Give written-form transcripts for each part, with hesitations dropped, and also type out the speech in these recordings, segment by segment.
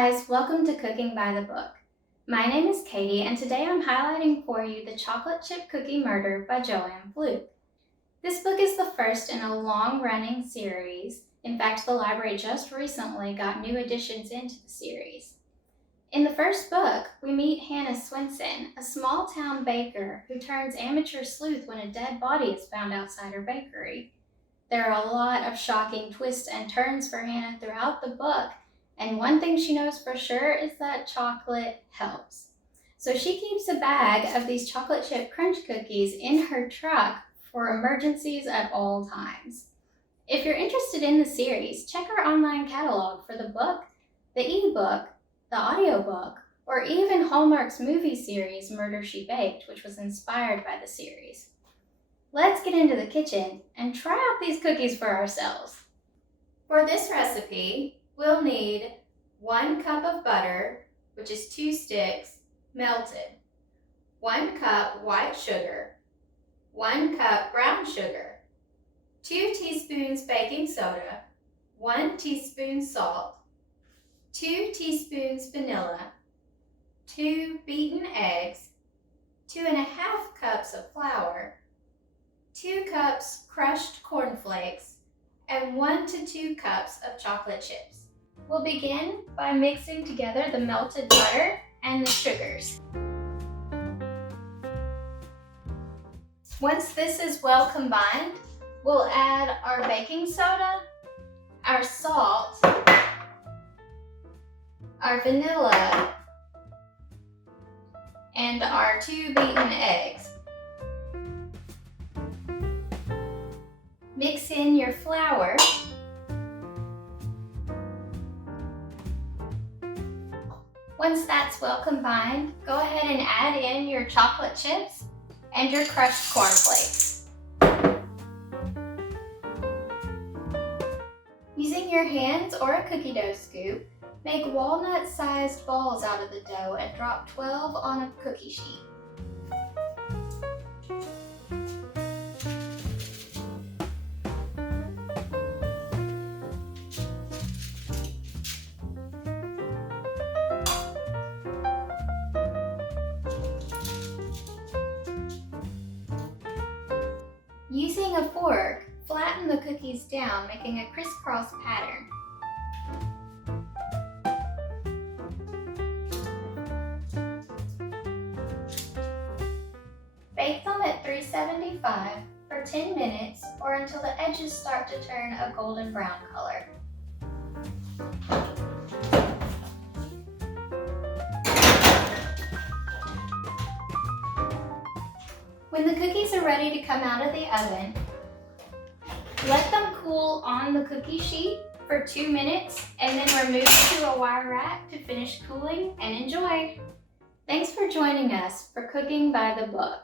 guys, welcome to Cooking by the Book. My name is Katy, and today I'm highlighting for you The Chocolate Chip Cookie Murder by Joanne Fluke. This book is the first in a long-running series. In fact, the library just recently got new additions into the series. In the first book, we meet Hannah Swenson, a small-town baker who turns amateur sleuth when a dead body is found outside her bakery. There are a lot of shocking twists and turns for Hannah throughout the book, and one thing she knows for sure is that chocolate helps. So she keeps a bag of these chocolate chip crunch cookies in her truck for emergencies at all times. If you're interested in the series, check our online catalog for the book, the ebook, the audiobook, or even Hallmark's movie series Murder, She Baked, which was inspired by the series. Let's get into the kitchen and try out these cookies for ourselves. For this recipe, we'll need 1 cup of butter, which is 2 sticks, melted, 1 cup white sugar, 1 cup brown sugar, 2 teaspoons baking soda, 1 teaspoon salt, 2 teaspoons vanilla, 2 beaten eggs, 2½ cups of flour, 2 cups crushed cornflakes, and 1 to 2 cups of chocolate chips. We'll begin by mixing together the melted butter and the sugars. Once this is well combined, we'll add our baking soda, our salt, our vanilla, and our 2 beaten eggs. Mix in your flour. Once that's well combined, go ahead and add in your chocolate chips and your crushed cornflakes. Using your hands or a cookie dough scoop, make walnut-sized balls out of the dough and drop 12 on a cookie sheet. Using a fork, flatten the cookies down, making a crisscross pattern. Bake them at 375 for 10 minutes or until the edges start to turn a golden brown color. When the cookies are ready to come out of the oven, let them cool on the cookie sheet for 2 minutes and then remove to a wire rack to finish cooling and enjoy. Thanks for joining us for Cooking by the Book.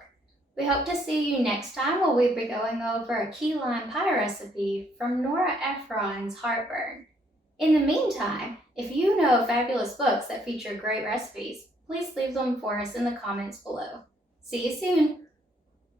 We hope to see you next time where we'll be going over a key lime pie recipe from Nora Ephron's Heartburn. In the meantime, if you know fabulous books that feature great recipes, please leave them for us in the comments below. See you soon!